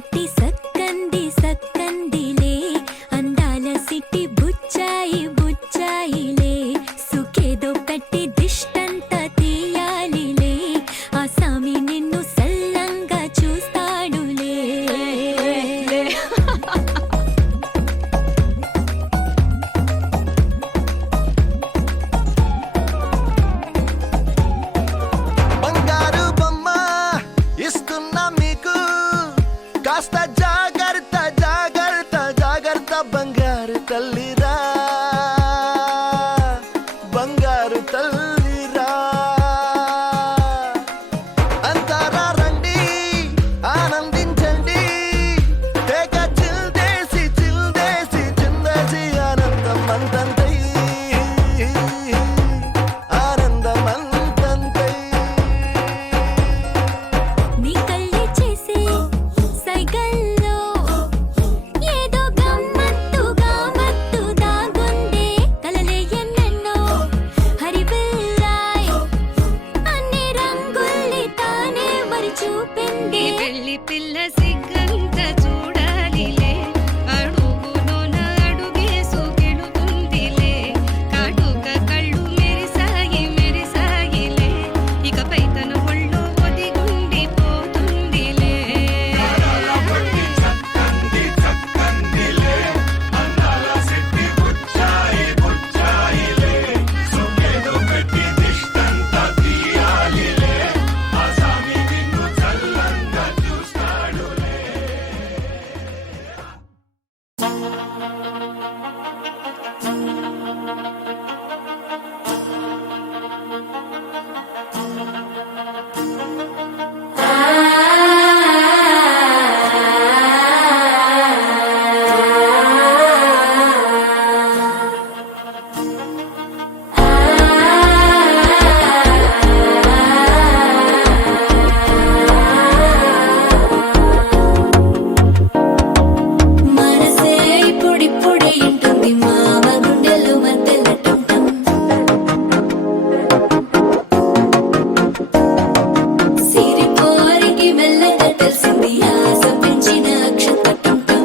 మట్టి సక్కంది సక్కందిలే అందాల సిట్టి బుచ్చాయి బుచ్చాయిలే సుఖేదో పెట్టి దిష్టంత తీయాలిలే ఆ సామి నిన్ను సల్లంగా చూస్తాడులే బంగారు బొమ్మ ఇస్తున్నా మీకు కాస్త జాగ్రత్త జాగ్రత్త జాగ్రత్త బంగారు తల్లిరా బంగారు తల్లిరా అంతారా రండి ఆనందించండి తెగ చిల్దేసి చిల్దేసి చిందేసి ఆనందం అంతంతై ఆనందం అంతంతై నీ కళ్ళే చేసే సైగల్లో ఏదో గమ్మత్తుగా మత్తు దాగుందే కలలే ఎన్నెన్నో హరివిల్లాయ్ అన్ని రంగుల్ని తానే మరి చూపింది పెళ్లి పిల్ల సిగ్గంత చూడాలిలే అడుగులోన అడుగేసుకెళుతుందిలే కాటుక కళ్ళు మెరిసాయి మెరిసాయిలే ఇకపై తన ఒళ్ళు ఒదిగుండిపోతుందిలే మనసే ఇప్పుడిప్పుడే ఇంటుంది మామ గుండెల్లో మధ్యలో టంటం సిరిపోరికి మెల్లగా తెలిసింది ఆశ పెంచిన అక్షత టంటం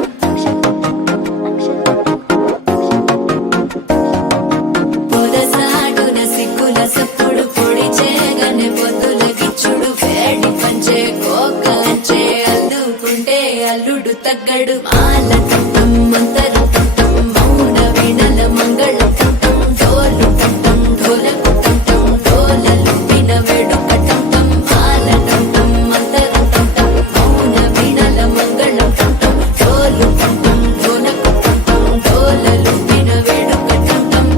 పొదసాటున సిగ్గుల సప్పుడు పొడి చేయగానే పొద్దుల గిచ్చుడు వేడి పంచే కోకలంచే అల్లుకుంటే అల్లుడు తగ్గడు మాల టంటం మంతరం టంటం మౌన వీణల మంగళం టంటం డోలు టంటం ఢోలకు టంటం డోలలు విన వేడుక టంటం మాల టంటం మంతరం టంటం మౌన వీణల మంగళం టంటం డోలు టంటం ఢోలకు టంటం డోలలు విన వేడుక టంటం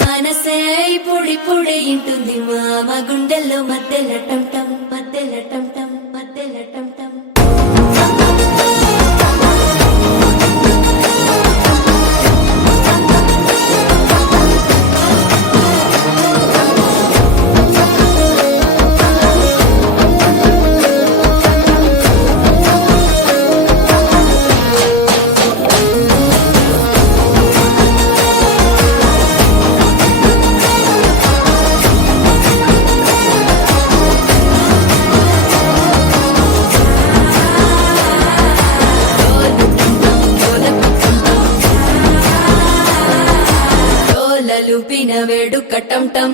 మనసే ఇప్పుడిప్పుడే ఇంటుంది మామ గుండెల్లో మధ్యలో టంటం మధ్యలో టంటం మధ్యలో టంటం డోలు టంటం డోలకు టంటం డోలలు పిన వేడుక టంటం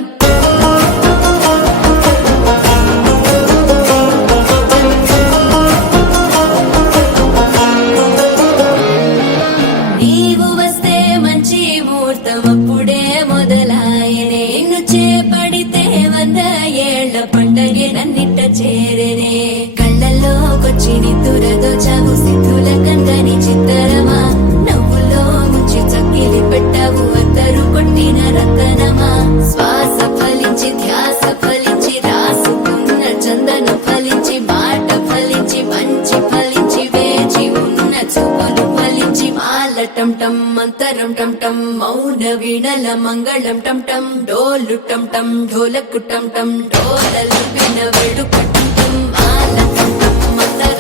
నీవు వస్తే మంచి ముహూర్తం అప్పుడే మొదలాయనే నిన్ను చేపడితే 100 ఏళ్ల పండగే నన్నిట్ట చేరనే కళ్ళల్లోకొచ్చి నిద్దురదోచావు సిద్ధుల కందని చిత్తరమా నవ్వులో ముంచి చక్కిలి పెట్టావు అద్దరు కొట్టిన రతనమా శ్వాస ఫలించి ధ్యాస ఫలించి రాసుకున్న చందన ఫలించి మాట ఫలించి మంచి ఫలించి వేచి ఉన్న చూపులు ఫలించి మాల టంటం మంతరం టంటం మౌన వీణల మంగళం టంటం డోలు టంటం ఢోలకు టంటం డోలలు విన వేడుక టంటం మాల టంటం మంతరం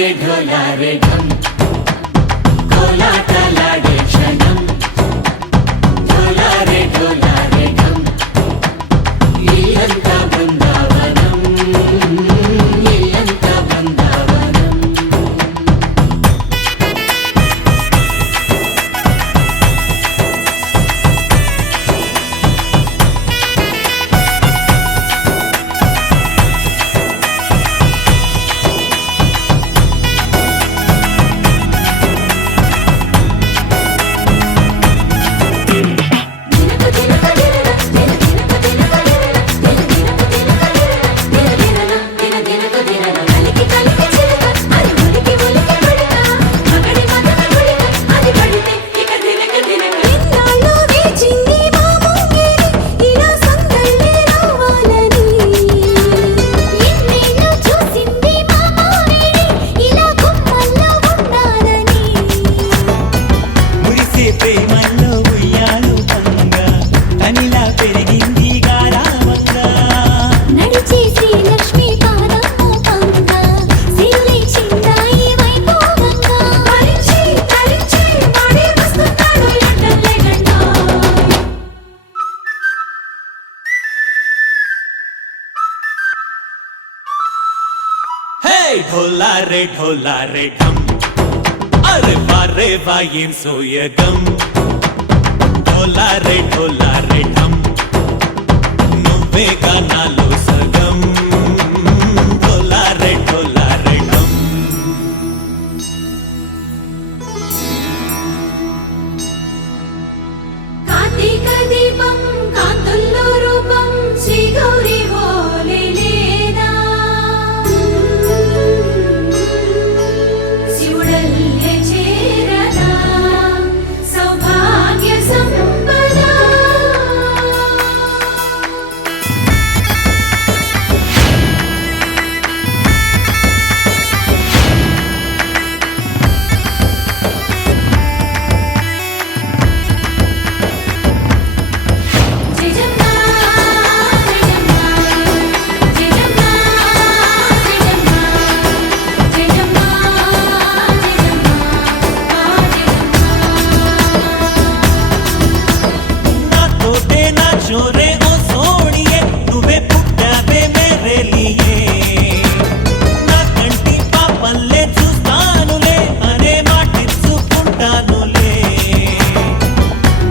ढोलारे ढम कोलाटलाडे क्षणम ढोलारे ढम इल्लंता बृंदावनम इल्लंता बृंदावनम ढोलारे ढम अरे वारे वायें सोयगम ढोलारे ढम నువ్వే గానాలో సగం ढोलारे ढम కార్తీక దీపం కాంతుల్లో రూపం శ్రీ గౌరీ ఓలే లేదా శివుడల్లే చేరదా సౌభాగ్య సంపద छोरे ओ सोनिए నువ్వే పుట్టావే మేరే లియే నా కంటి పాపల్లే చూస్తానులే అనే మాటిచ్చుకుంటానులే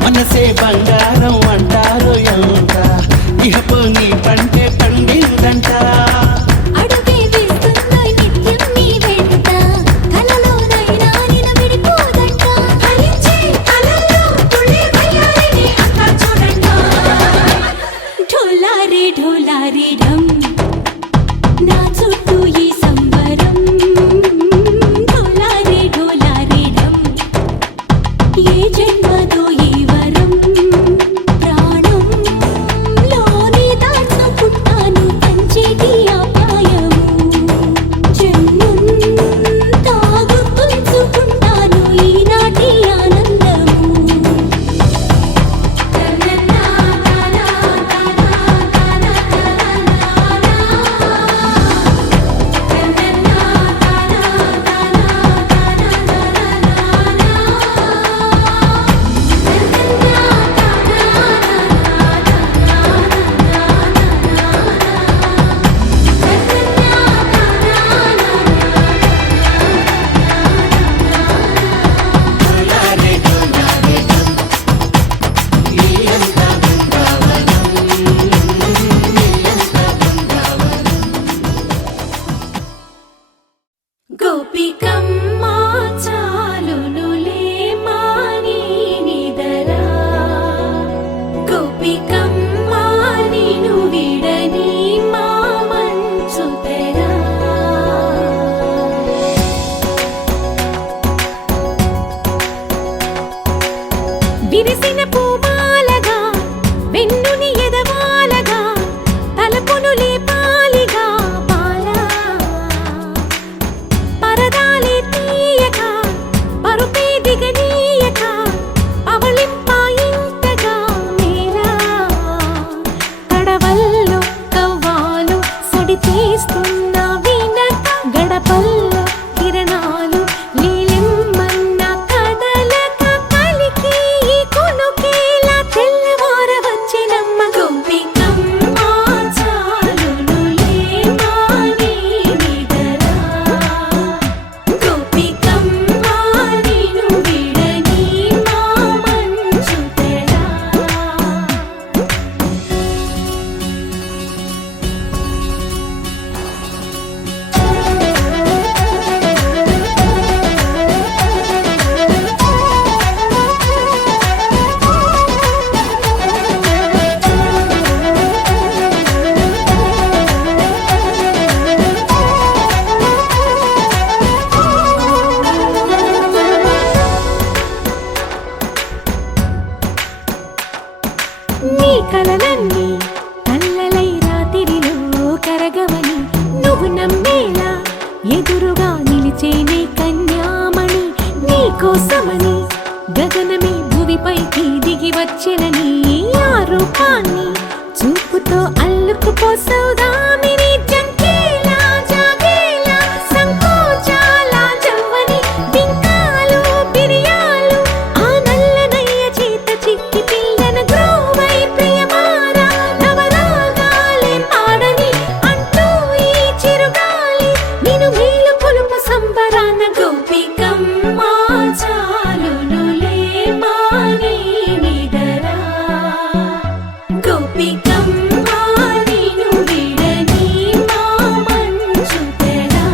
మనసే బంగారం అంటారు ఎంత ఇహపు నీ పంటే పండిందంట అడుగే వేస్తుందో నిత్యం నీ వెంట కలలోనైనా నిన్ను విడిపోదంట ఫలించే కలల్లో తుళ్ళే వయ్యారిని అంతా చూడంట ढोलारे ढम నా చుట్టూ ఈ సంబరం ढोलारे ढम ఏ జన్మదో ఈ వరం ప్రాణం లోనే దాచుకుంటాను పంచేటి ఆప్యాయము జన్మంతా గుర్తుంచుకుంటాను ఈనాటి ఆనందము గోపికమ్మా చాలునులే మాని నిదరా గోపికమ్మా నిను విడని మా మంచు తెరా విరిసిన పూమాలగా వెన్నుని ఎదవాలగా తలపును లేపాలిగా పాలా పరదాలే వచ్చిన నీ ఆ రూపాన్ని చూపుతో అల్లుకుపోసౌదామిని జంకేలా జాగేలా సంకోచాల జవ్వని బింకాలు బిరియాలు ఆ నల్లనయ్య చేత చిక్కి పిల్లన గ్రోవై ప్రియమారా నవరాగాలే పాడని అంటూ ఈ చిరుగాలి నిన్ను మేలు కొలుపు సంబరాన గోపికమ్మ చాలునులే మాని నిదరా గోపికమ్మ నిన్ను విడని మా మంచు తెరా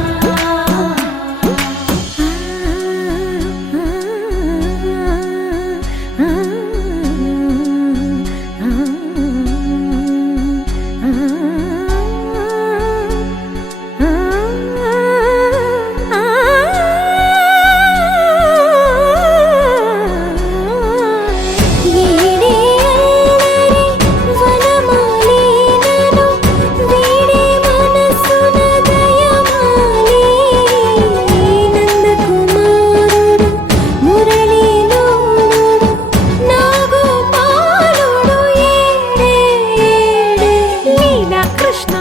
కృష్ణ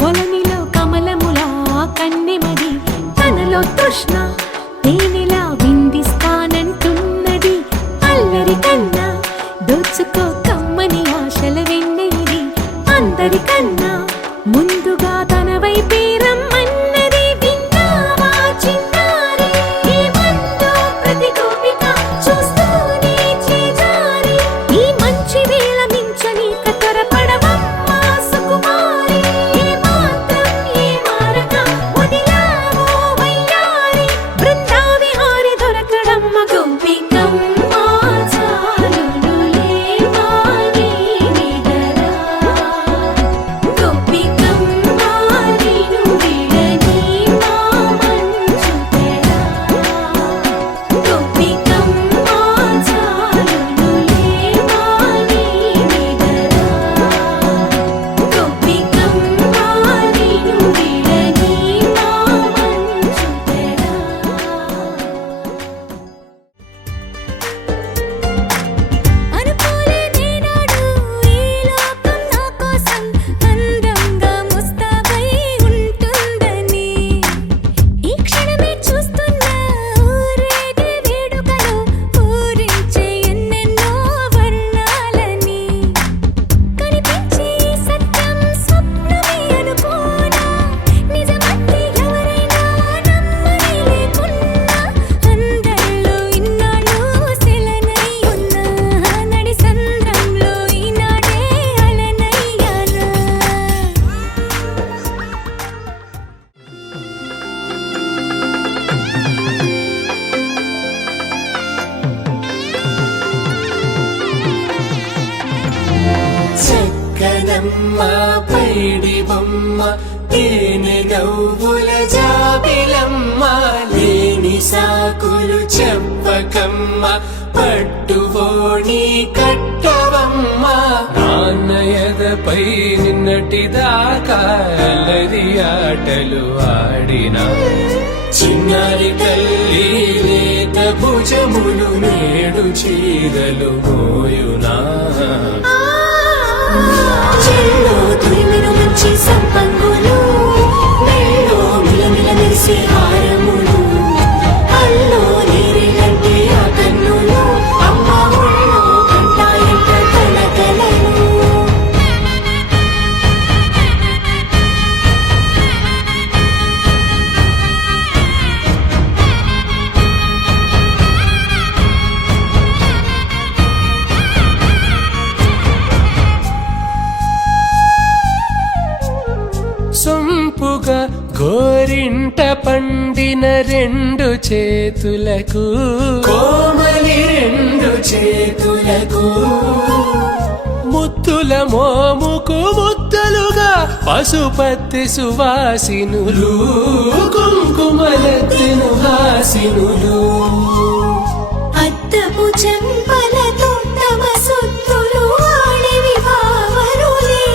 కొలనిలో కమలములా కన్నెమది తనలో తృష్ణ తేనెలా విందిస్తానంటున్నది అల్లరి కన్నా దోచుకో కమ్మని ఆశల వెన్నెయిది అందరికన్నా ముందుగా తన వైపే రమ్మన్నది విన్నావా చిన్నారి ఏమందో ప్రతి గోపిక చూస్తూనే చేజారి ఈ మంచి వేళ మించని కతరపడవమ్మా సుకుమారి ఏ మాత్రం ఏ మారక వదిలావో వయ్యారి బృందావిహారి దొరకడమ్మ గోపికమ్మ చాలునులే మాని నిదరా గోపికమ్మ నిన్ను విడని మా మంచు తెరా గోపికమ్మ చాలునులే మాని నిదరా గోపికమ్మ నిన్ను విడని మా మంచు తెరా అనుకోలే నేనాడు ఈ లోకం నా కోసం అందంగా ముస్తాబై ఉంటుందని ఈ క్షణమే చూస్తున్నా ఊరేగే వేడుకలో ఊరించే ఎన్నెన్నో వర్ణాలని కనిపించే ఈ సత్యం స్వప్నమే అనుకోనా నిజమంటే ఎవరైనా నమ్మని లేకున్నా అందరిలో ఇన్నాళ్ళు సెలనై ఉన్నా నడి సంద్రంలో ఈనాడే అలనయ్యానా చక్కనమ్మ పైడి బొమ్మ తేనె నవ్వుల జాబిలమ్మ లేని సాకులు చెప్పకమ్మ పట్టువోణి కట్టవమ్మ నాన్నయదపై నిన్నటిదాకా అల్లరి ఆటలు ఆడినా చిన్నారి తల్లి లేత భుజములు నేడు చీరలు మోయునా చెల్లో తురిమిను మంచి సంపంగులు మెల్లో మిలమిల మెరిసే హారములు అల్లో నేరేలంటే ఆ కన్నులు అమ్మ ఒళ్ళో కంటాయంట కలకలను సొంపుగా గోరింట పండిన రెండు చేతులకు కోమలి రెండు చేతులకు ముత్తుల మోముకు ముద్దలుగా పశుపతి సువాసినులు కుంకుమలెత్తిను హాసినులు అద్దపు చెంపలతో తమ సొత్తులు ఆడివి భావరులే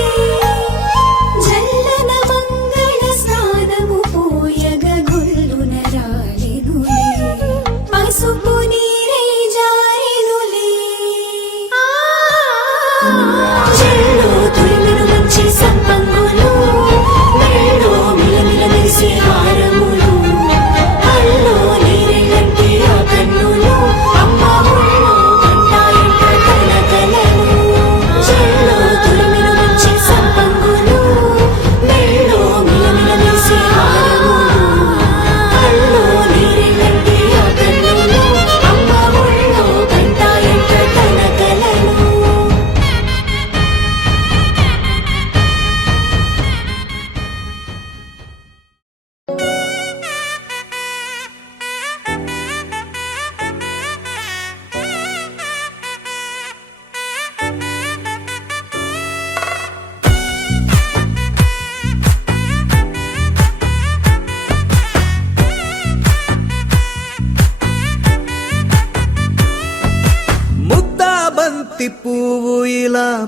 జల్లన మంగళ స్నానము పోయగ గుల్లున రాలెనులే పసుపు నీరై జారెనులే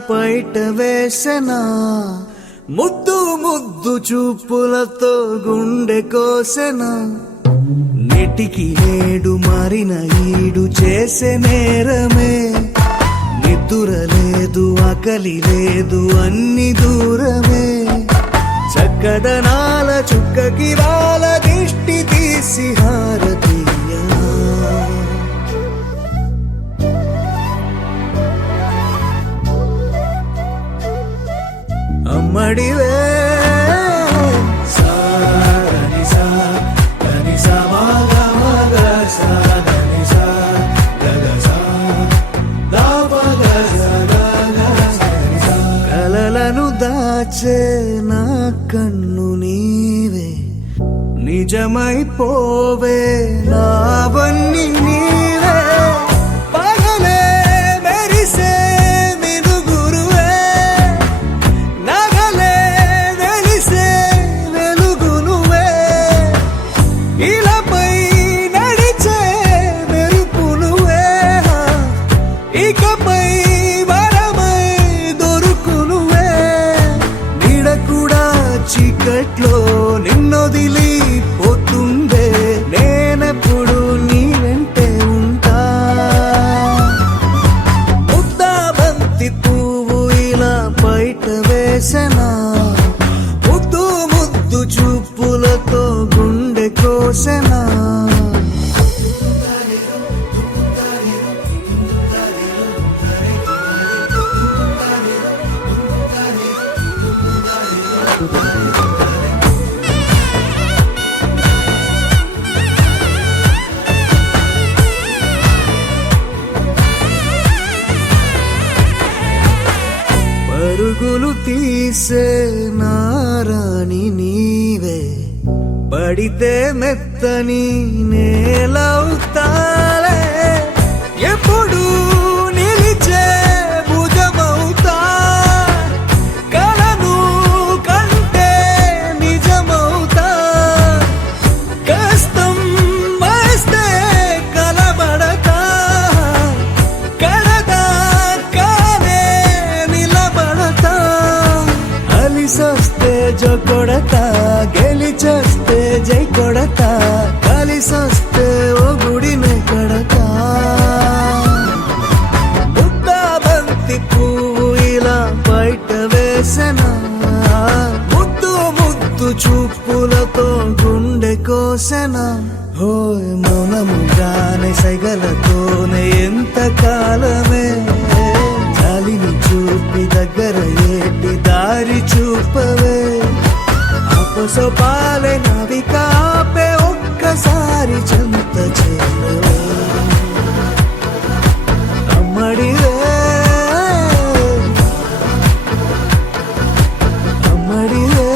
బయట వేసెనా ముద్దు ముద్దు చూపులతో గుండె కోసెనా నెటికి నేడు మారిన ఈడు చేసే నేరమే నిద్ర లేదు ఆకలి లేదు అన్ని దూరమే చక్కదనాల చుక్కకి వాళ్ళ దిష్టి తీసి హారతీయ అమ్మడివే సాని సా దని సా మగ మగ సా దని సా గగ సా దా పగ సా గగ సా కలలను దాచే నా కన్ను నీవే నిజమైపోవే నావన్నీ నీవే పగలే మెరిసే మినుగురువే నగలే వెలిసే వెలుగునువే ఇలాపై నడిచే మెరుపునువే ఇకపై వరమై దొరుకునువే నీడ కూడా చీకట్లో నిన్నొదిలి పోతుందే నేనెప్పుడు నీ వెంటే ఉంటా ముద్దా బంతి పువ్వు ఇలా బయట వేసెనా ముద్దు ముద్దు చూపులతో గుండె కోసెనా పరుగులు తీసే నారాణి నీవే పడితే మెత్తని నేలవుతాలే ఎప్పుడు నిలిచే భుజమవుతా కలను కంటే నిజమవుతా కష్టం వస్తే కలబడతా కడదాకానే నిలబడతా అలిసొస్తే జో కొడతా గెలిచొస్తే జై కొడతా కలిసొస్తే ఓ గుడినే కడతా ముద్దా బంతి పువ్వు ఇలా బయట వేసెనా ముద్దు ముద్దు చూపులతో గుండె కోసెనా హోయ్ మౌనముగానే సైగలతోనే ఎంత కాలమే జాలిని చూపి దగ్గర ఏటి దారి చూపవే అపసోపాలే నవికాపే ఒక్కసారి చెంత చేరవే అమ్మడివే అమ్మడివే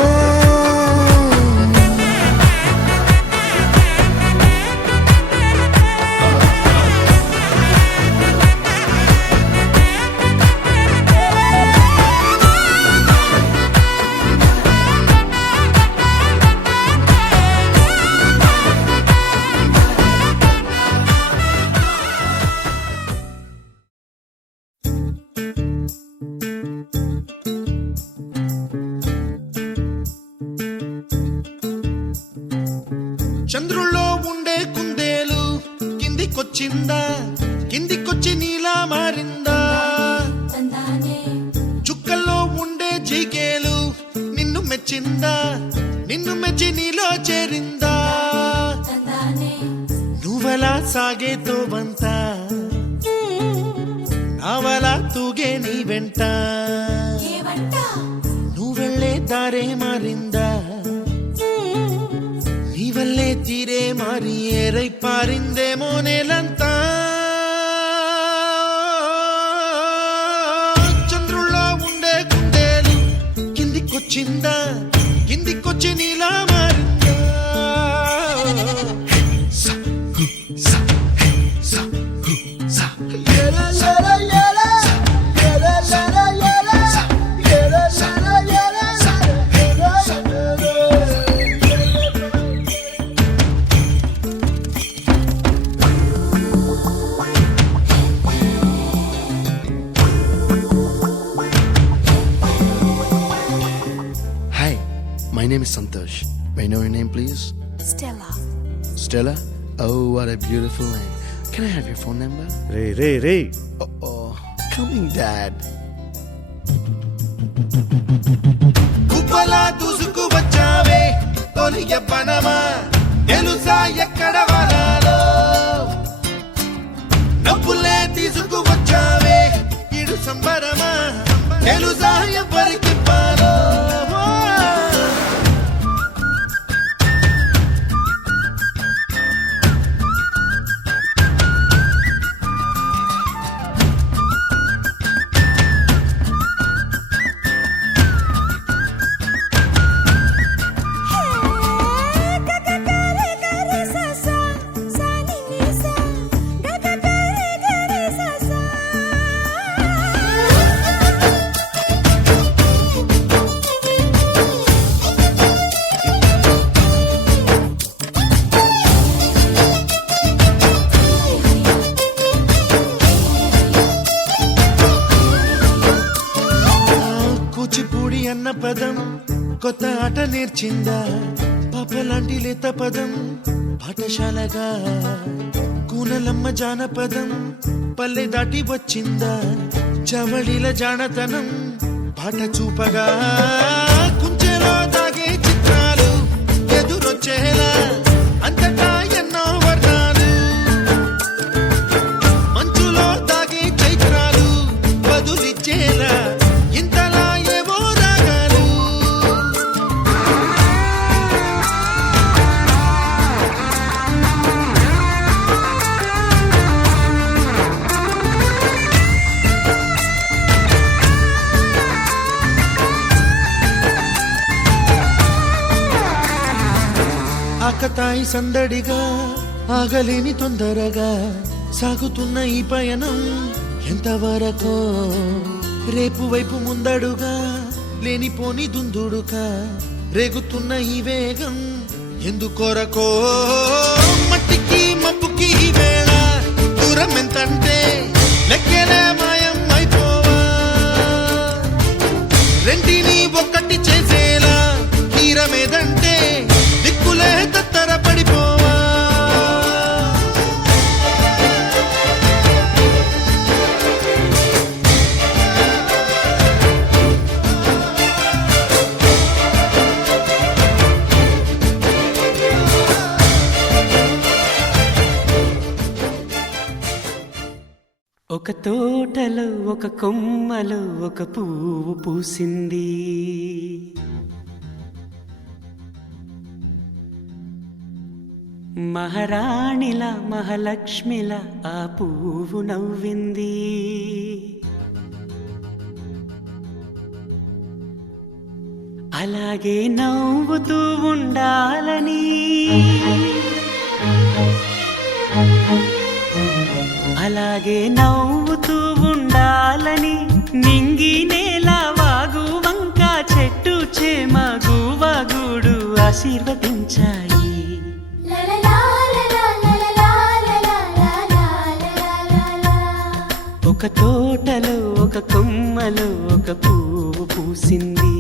చంద్రుల్లో ఉండే కుందేలు కిందికొచ్చిందా కిందికొచ్చి నీలా మారిందా చుక్కల్లో ఉండే జీకేలు నిన్ను మెచ్చిందా నిన్ను మెచ్చి నీలో చేరిందా నువ్వలా సాగేతో బంత నావలా తూగే నీ వెంట నువ్వెళ్ళే దారే మారిందా నీవల్లే తీరే మారి ఏరై పారిందేమో నేలంతా చంద్రుల్లో ఉండే కుందేలు కిందికొచ్చిందా కిందికొచ్చి నీలా మారిందా స, హు, స, హే, స, హు, స. name is Santosh. May I know your name, please? Stella. Stella? Oh, what a beautiful name. Can I have your phone number? Ray Oh, coming, Dad. కుప్పలా దూసుకు వచ్చావే తొలి యవ్వనమా తెలుసా ఎక్కడ వనాలో నవ్వులే తీసుకు వచ్చావే ఇడు సంబరమా తెలుసా ఎవరికి పాలో కూచిపూడి అన్న పదం కొత్త ఆట నేర్చిందా పాపలాంటి లేత పదం పాఠశాలగా కూనలమ్మ జానపదం పల్లె దాటి వచ్చిందా చవళిల జానతనం పాట చూపగా కుంచెలో దాగే చిత్రాలు ఎదురొచ్చేలా అంతటా ఎన్నో వర్ణాలు మంచులో దాగే చైత్రాలు బదులిచ్చేలా ఇంతలా ఏవో రాగాలు ఆకతాయి సందడిగా ఆగలేని తొందరగా సాగుతున్న ఈ పయనం ఎంతవరకో రేపు వైపు ముందడుగా లేనిపోని దుందుడుగా రేగుతున్న ఈ వేగం ఎందుకొరకో మట్టికి మబ్బుకి ఈ వేళ దూరం ఎంతంటే లెక్కలే మాయం అయిపోవా రెంటిని ఒక్కటి చేసేలా తీరమేదంటే దిక్కులే తత్తర పడిపోవా ఒక తోటలో ఒక కొమ్మలో ఒక పువ్వు పూసింది. మహారాణిలా మహాలక్ష్మిలా ఆ పువ్వు నవ్వింది. అలాగే నవ్వుతూ ఉండాలని, అలాగే నవ్వుతూ ఉండాలని నింగి నేల వాగు వంక చెట్టు చేమ గువగూడు ఆశీర్వదించాయి. ఒక తోటలో ఒక కొమ్మలో ఒక పువ్వు పూసింది.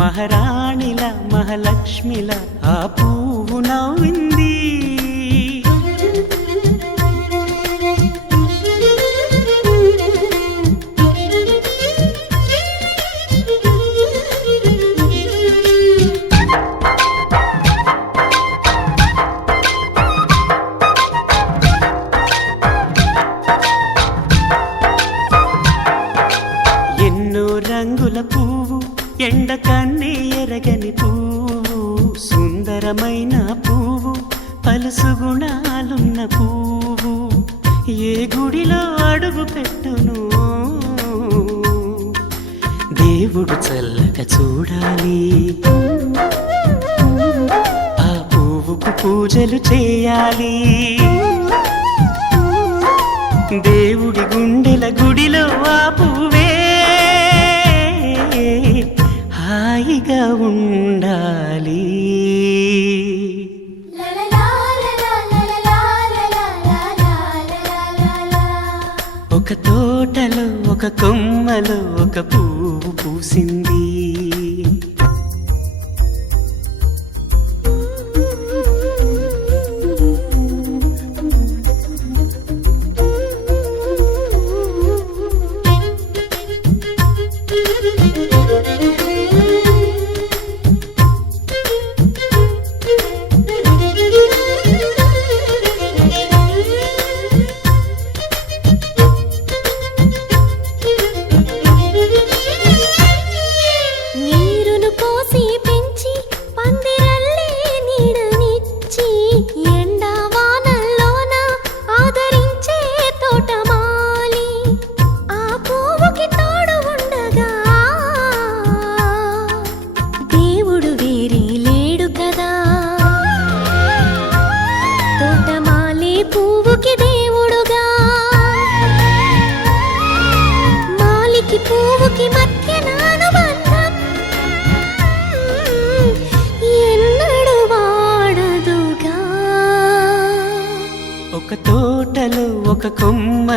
మహారాణిలా మహాలక్ష్మిలా ఆ పువ్వు నవ్వింది. రంగుల పువ్వు ఎండ కన్నే ఎరగని పువ్వు, సుందరమైన పువ్వు పలుసు గుణాలున్న పువ్వు, ఏ గుడిలో అడుగు పెట్టును దేవుడు చల్లగా చూడాలి. ఆ పువ్వుకు పూజలు చేయాలి. దేవుడి గుండెల గుడిలో ఆ పువ్వే హాయిగా ఉండాలి. ఒక తోటలో ఒక కొమ్మలో ఒక పువ్వు పూసింది.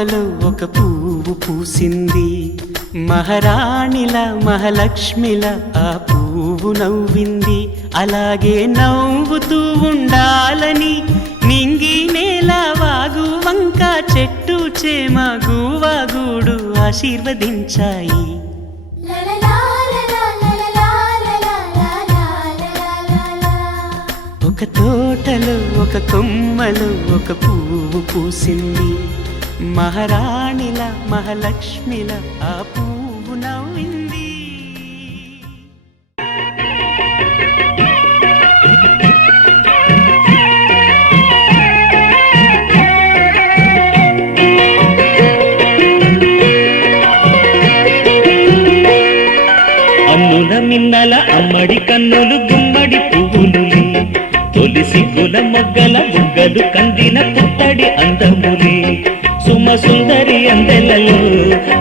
కొమ్మలో ఒక పువ్వు పూసింది, మహారాణిల మహాలక్ష్మిల ఆ పువ్వు నవ్వింది. అలాగే నవ్వుతూ ఉండాలని నింగి నేల వాగు వంక చెట్టు చేమ గువాగూడు ఆశీర్వదించాయి. ఒక తోటలో ఒక కొమ్మలో ఒక పువ్వు పూసింది, మహారాణిల మహాలక్ష్మిల ఆ పువ్వు నవ్వింది. అమ్ముల మిన్నల అమ్మడి కన్నులు గుమ్మడి పువ్వులులే, తొలి సిగ్గుల మొగ్గల బుగ్గలు కందిన పుట్టడి అందములే. సుమ సుందరి అందెలలో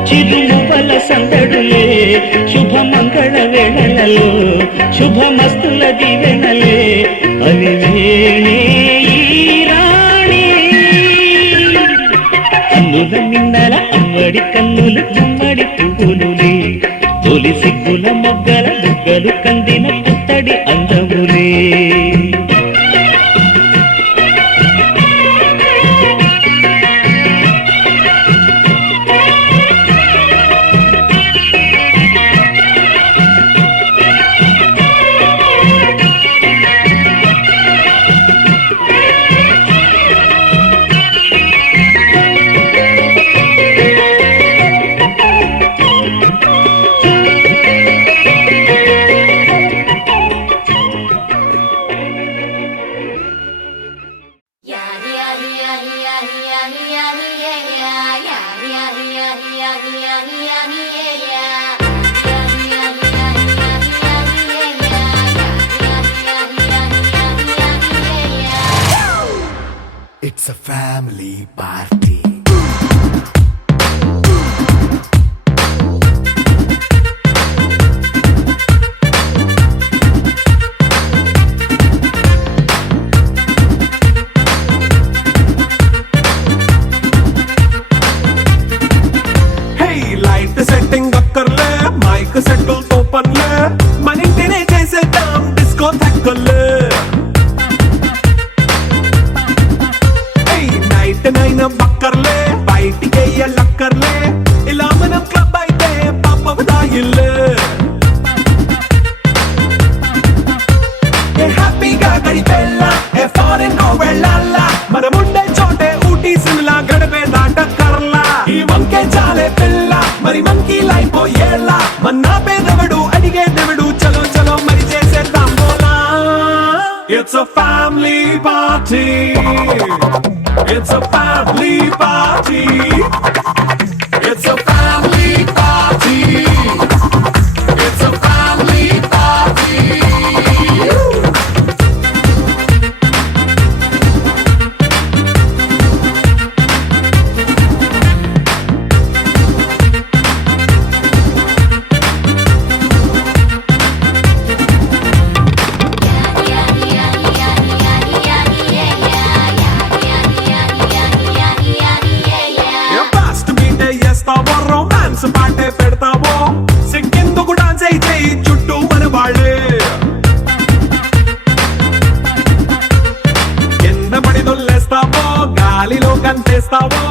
చిరుమువల సందడులే, శుభమంగళ వేళలలో శుభమస్తుల దీవెనలే. అలివేణే ఈ రాణి, అన్నుల మిన్నల అమ్మడి కన్నులు గుమ్మడి పువ్వులులే, తొలి సిగ్గుల మొగ్గల బుగ్గలు కందిన పుట్టడి అందములే. It's a family party. Hey, light setting అక్కర్లే, మైక్ సెట్టుల్ తో పనులే, మన ఇంటినే చేసేద్దాం డిస్కో థక్కర్లే. నైనా బక్కర్లే, బయటికెయ్యలక్కర్లే, ఇలా మనం క్లబ్ అయితే పాపదాయిల్లే. హ్యాపీగా గడిపెళ్ళ ఏ ఫారెన్ కో వెళ్ళాల, మనముండే చోటే ఊటీ సిమ్లా గడిపే దాటక్కర్లా. ఈ వంకే చాలే పిల్ల, మరి మంకీ లైఫ్ ఏళ్ళ, మన్నా పేదవడు అడిగేదెవడు, చలో చలో మరి చేసేద్దాం బోలా. It's a family party. It's a family party. It's a family party. It's a family party. Romance పాటే పెడతావో, సిగ్గెందుకు డాన్స్ అయి చేయి చుట్టూ మన వాళ్ళే. కింద పడి దొల్లేస్తావో, గాలిలో కంటేస్తావో,